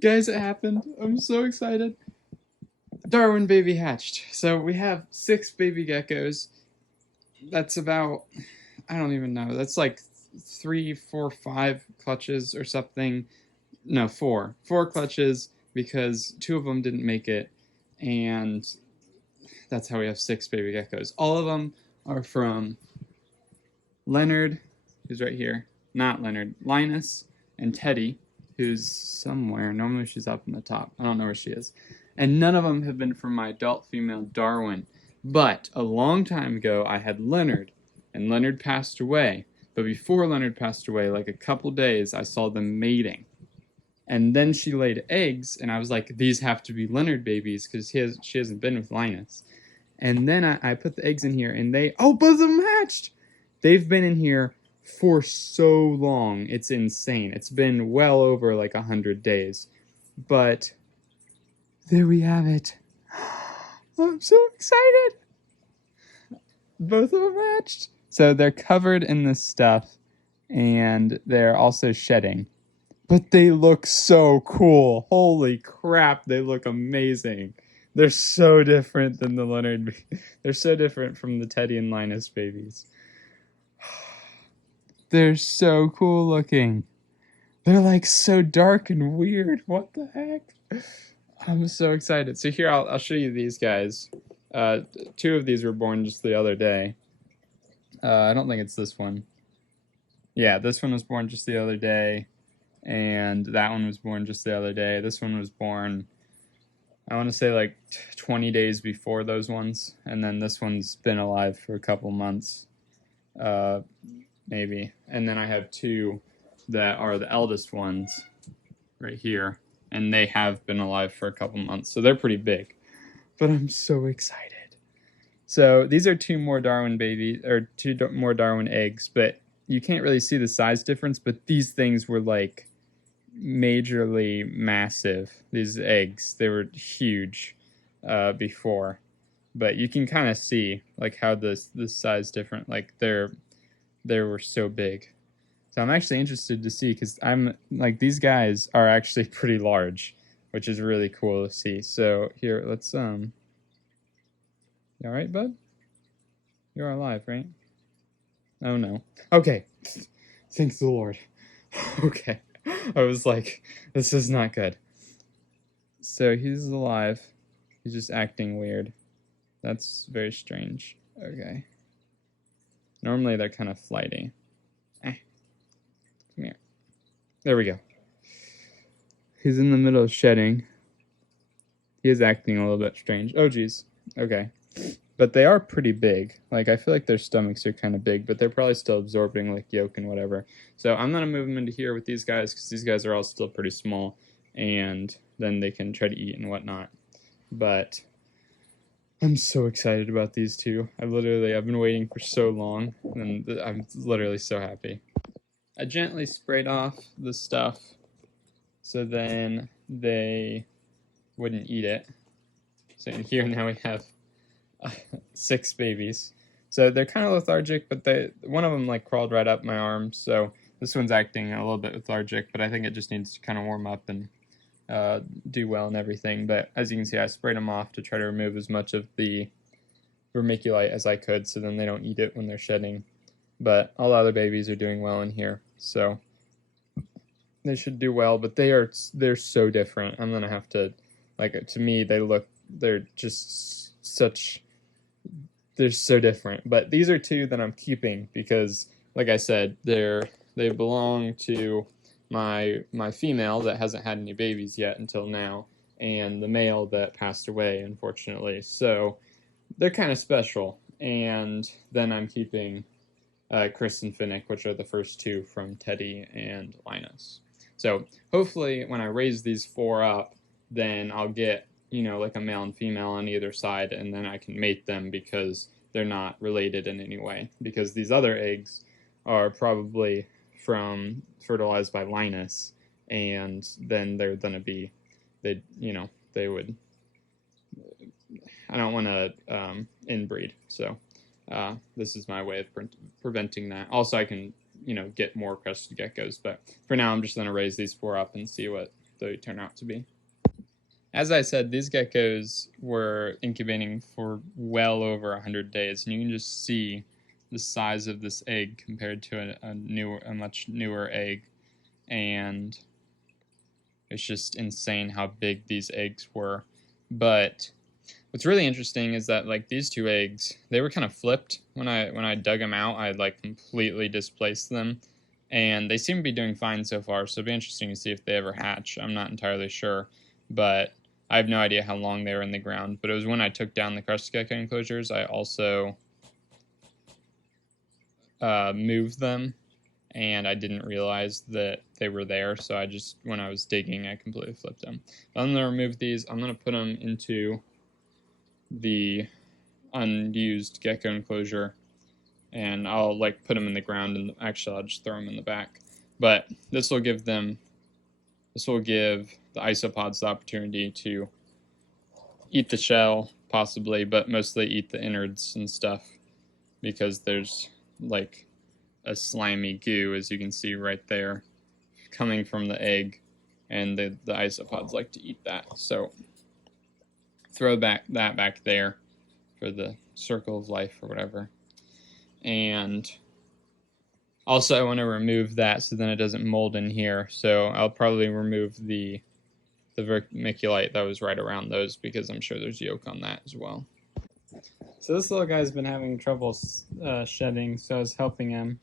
Guys, it happened. I'm so excited. Darwin baby hatched. So we have 6 baby geckos. That's about, I don't even know. That's like 3, 4, 5 clutches or something. No, 4. 4 clutches because 2 of them didn't make it. And that's how we have 6 baby geckos. All of them are from Leonard, who's right here. Not Leonard. Linus and Teddy, who's somewhere. Normally she's up in the top. I don't know where she is. And none of them have been from my adult female Darwin. But a long time ago, I had Leonard, and Leonard passed away. But before Leonard passed away, like a couple days, I saw them mating. And then she laid eggs, and I was like, these have to be Leonard babies because she hasn't been with Linus. And then I put the eggs in here, and both of them hatched. They've been in here for so long. It's insane. It's been well over like 100 days. But there we have it. I'm so excited. Both of them hatched. So they're covered in this stuff, and they're also shedding. But they look so cool. Holy crap, they look amazing. They're so different than the Leonard. They're so different from the Teddy and Linus babies. They're so cool looking. They're like so dark and weird. What the heck? I'm so excited. So here, I'll show you these guys. 2 of these were born just the other day. I don't think it's this one. Yeah, this one was born just the other day. And that one was born just the other day. This one was born, I want to say like 20 days before those ones. And then this one's been alive for a couple months, maybe. And then I have 2 that are the eldest ones right here. And they have been alive for a couple months. So they're pretty big. But I'm so excited. So these are 2 more Darwin babies, or 2 more Darwin eggs. But you can't really see the size difference. But these things were like majorly massive. These eggs, they were huge before, but you can kind of see like how this size different. Like they were so big. So I'm actually interested to see, because I'm like, these guys are actually pretty large, which is really cool to see. So here, let's you all right, bud? You're alive, right? Oh no. Okay. Thanks the Lord. Okay. I was like, this is not good. So he's alive. He's just acting weird. That's very strange. Okay. Normally they're kind of flighty. Come here. There we go. He's in the middle of shedding. He is acting a little bit strange. Oh, geez. Okay. But they are pretty big. Like, I feel like their stomachs are kind of big, but they're probably still absorbing, like, yolk and whatever. So I'm going to move them into here with these guys, because these guys are all still pretty small, and then they can try to eat and whatnot. But I'm so excited about these 2. I've been waiting for so long, and I'm literally so happy. I gently sprayed off the stuff, so then they wouldn't eat it. So in here now we have 6 babies. So they're kind of lethargic, but one of them like crawled right up my arm. So this one's acting a little bit lethargic, but I think it just needs to kind of warm up and do well and everything. But as you can see, I sprayed them off to try to remove as much of the vermiculite as I could, so then they don't eat it when they're shedding. But all the other babies are doing well in here, so they should do well. But they're so different. I'm gonna have to, like, to me they're just such. They're so different. But these are 2 that I'm keeping because, like I said, they belong to my female that hasn't had any babies yet until now, and the male that passed away, unfortunately. So they're kind of special. And then I'm keeping Chris and Finnick, which are the first 2 from Teddy and Linus. So hopefully when I raise these 4 up, then I'll get, like a male and female on either side, and then I can mate them because they're not related in any way. Because these other eggs are probably fertilized by Linus, and then they're gonna be, they would. I don't want to inbreed, so this is my way of preventing that. Also, I can get more crested geckos, but for now I'm just gonna raise these 4 up and see what they turn out to be. As I said, these geckos were incubating for well over 100 days, and you can just see the size of this egg compared to a much newer egg, and it's just insane how big these eggs were. But what's really interesting is that like these two eggs, they were kind of flipped. When I dug them out, I like completely displaced them, and they seem to be doing fine so far. So it'll be interesting to see if they ever hatch. I'm not entirely sure, but I have no idea how long they were in the ground. But it was when I took down the crested gecko enclosures, I also moved them, and I didn't realize that they were there, so I just, when I was digging, I completely flipped them. I'm going to remove these. I'm going to put them into the unused gecko enclosure, and I'll like put them in the ground, and actually I'll just throw them in the back. But this will give the isopods the opportunity to eat the shell, possibly, but mostly eat the innards and stuff, because there's like a slimy goo, as you can see right there, coming from the egg, and the isopods like to eat that. So throw that back there for the circle of life or whatever. And also I want to remove that so then it doesn't mold in here. So I'll probably remove the vermiculite that was right around those, because I'm sure there's yolk on that as well. So this little guy's been having trouble shedding, so I was helping him.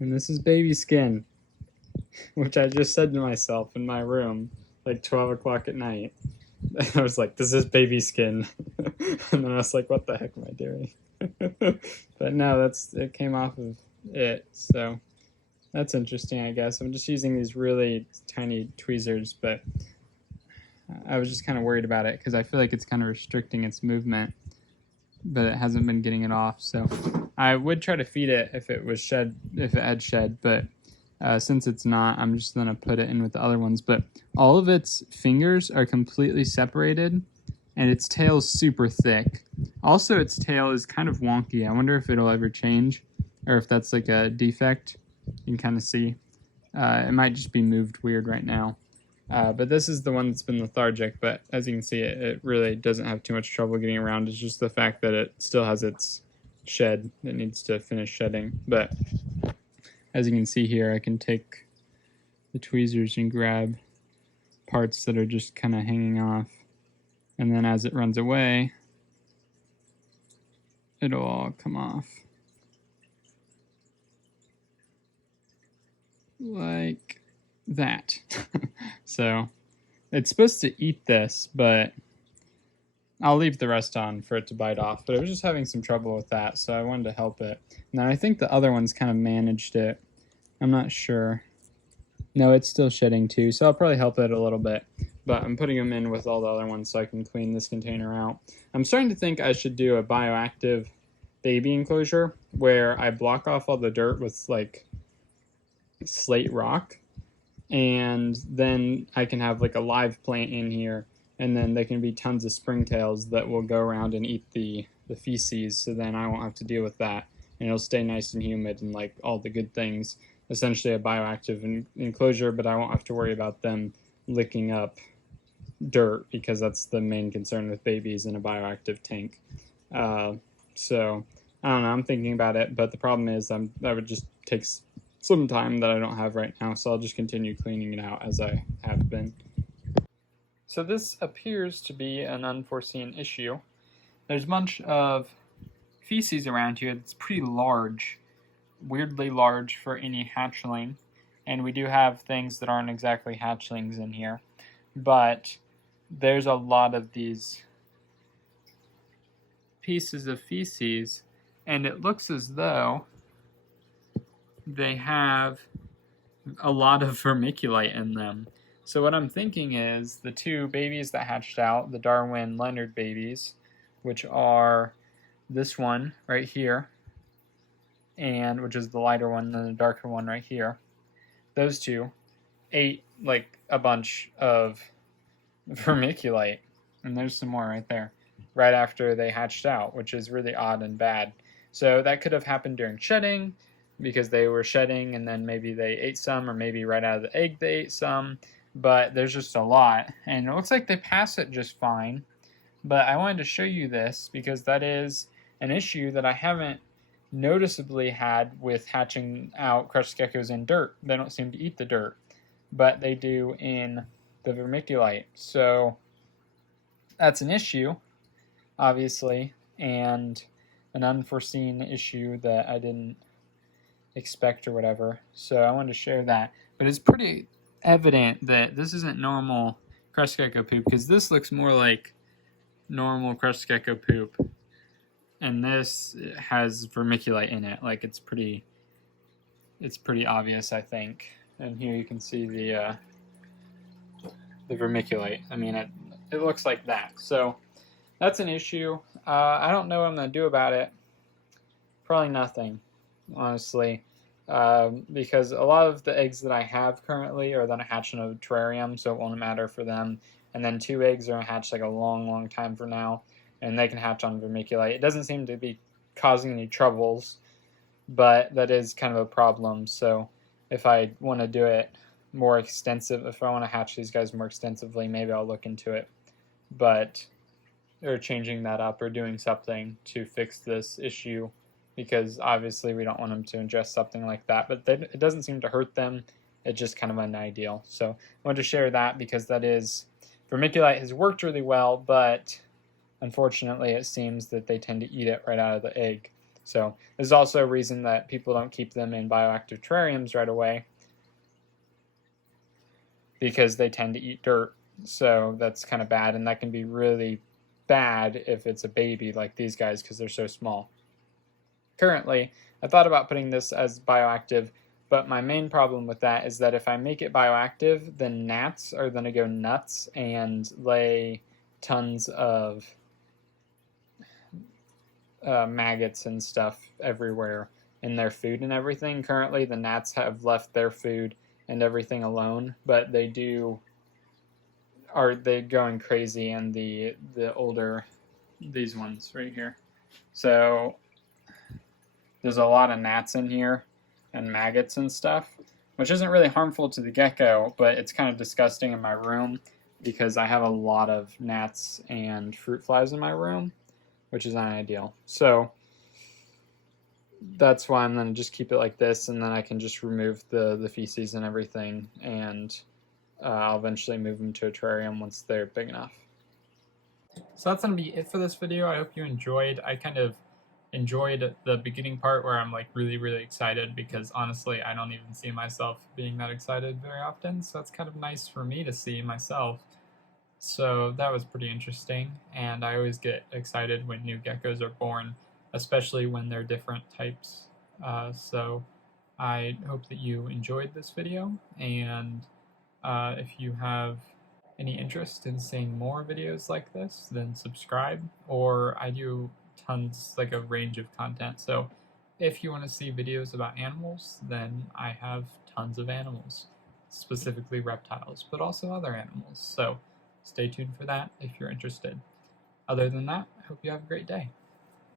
And this is baby skin, which I just said to myself in my room, like 12 o'clock at night. I was like, this is baby skin. And then I was like, what the heck am I doing? But no, it came off of it, so that's interesting, I guess. I'm just using these really tiny tweezers, but I was just kind of worried about it because I feel like it's kind of restricting its movement, but it hasn't been getting it off. So I would try to feed it if it had shed, but since it's not, I'm just going to put it in with the other ones. But all of its fingers are completely separated, and its tail's super thick. Also, its tail is kind of wonky. I wonder if it'll ever change, or if that's like a defect. You can kind of see. It might just be moved weird right now. But this is the one that's been lethargic, but as you can see, it really doesn't have too much trouble getting around. It's just the fact that it still has its shed that needs to finish shedding. But as you can see here, I can take the tweezers and grab parts that are just kind of hanging off. And then as it runs away, it'll all come off. Like that. So it's supposed to eat this, but I'll leave the rest on for it to bite off. But it was just having some trouble with that, so I wanted to help it. Now I think the other one's kind of managed it. I'm not sure. No, it's still shedding too, so I'll probably help it a little bit. But I'm putting them in with all the other ones so I can clean this container out. I'm starting to think I should do a bioactive baby enclosure where I block off all the dirt with like slate rock, and then I can have like a live plant in here, and then there can be tons of springtails that will go around and eat the feces, so then I won't have to deal with that, and it'll stay nice and humid and like all the good things. Essentially a bioactive enclosure, but I won't have to worry about them licking up dirt, because that's the main concern with babies in a bioactive tank. So I don't know, I'm thinking about it, but the problem is that would just take some time that I don't have right now, so I'll just continue cleaning it out as I have been. So this appears to be an unforeseen issue. There's a bunch of feces around here that's pretty large, weirdly large for any hatchling, and we do have things that aren't exactly hatchlings in here, but there's a lot of these pieces of feces, and it looks as though they have a lot of vermiculite in them. So what I'm thinking is the two babies that hatched out, the Darwin Leonard babies, which are this one right here, and which is the lighter one, and the darker one right here, those two ate like a bunch of vermiculite, and there's some more right there, right after they hatched out, which is really odd and bad. So that could have happened during shedding, because they were shedding and then maybe they ate some, or maybe right out of the egg they ate some. but there's just a lot, and it looks like they pass it just fine. But I wanted to show you this because that is an issue that I haven't noticeably had with hatching out crested geckos in dirt. They don't seem to eat the dirt, but they do in the vermiculite. So that's an issue, obviously, and an unforeseen issue that I didn't expect or whatever. So I wanted to share that. But it's pretty evident that this isn't normal crested gecko poop, because this looks more like normal crested gecko poop, and this has vermiculite in it. Like, it's pretty obvious, I think. And here you can see the vermiculite. I mean, it looks like that. So that's an issue. I don't know what I'm going to do about it. Probably nothing, honestly, because a lot of the eggs that I have currently are then hatched in a terrarium, so it won't matter for them. And then 2 eggs are hatched like a long time from now, and they can hatch on vermiculite. It doesn't seem to be causing any troubles, but that is kind of a problem. So if I want to do it more extensive, if I want to hatch these guys more extensively, maybe I'll look into it. But, or changing that up or doing something to fix this issue, because obviously we don't want them to ingest something like that. But it doesn't seem to hurt them. It's just kind of unideal. So I wanted to share that because that is, vermiculite has worked really well, but unfortunately it seems that they tend to eat it right out of the egg. So there's also a reason that people don't keep them in bioactive terrariums right away, because they tend to eat dirt. So that's kind of bad, and that can be really bad if it's a baby like these guys, because they're so small. Currently, I thought about putting this as bioactive, but my main problem with that is that if I make it bioactive, then gnats are going to go nuts and lay tons of maggots and stuff everywhere in their food and everything. Currently, the gnats have left their food and everything alone, but they're going crazy, and the older, these ones right here. So there's a lot of gnats in here and maggots and stuff, which isn't really harmful to the gecko, but it's kind of disgusting in my room because I have a lot of gnats and fruit flies in my room, which is not ideal. So that's why I'm going to just keep it like this, and then I can just remove the feces and everything, and I'll eventually move them to a terrarium once they're big enough. So that's going to be it for this video. I hope you enjoyed. I kind of enjoyed the beginning part where I'm like really excited, because honestly I don't even see myself being that excited very often, so it's kind of nice for me to see myself. So that was pretty interesting, and I always get excited when new geckos are born, especially when they're different types. So I hope that you enjoyed this video, and if you have any interest in seeing more videos like this, then subscribe. Or I do tons, like a range of content. So if you want to see videos about animals, then I have tons of animals, specifically reptiles, but also other animals. So stay tuned for that if you're interested. Other than that, I hope you have a great day.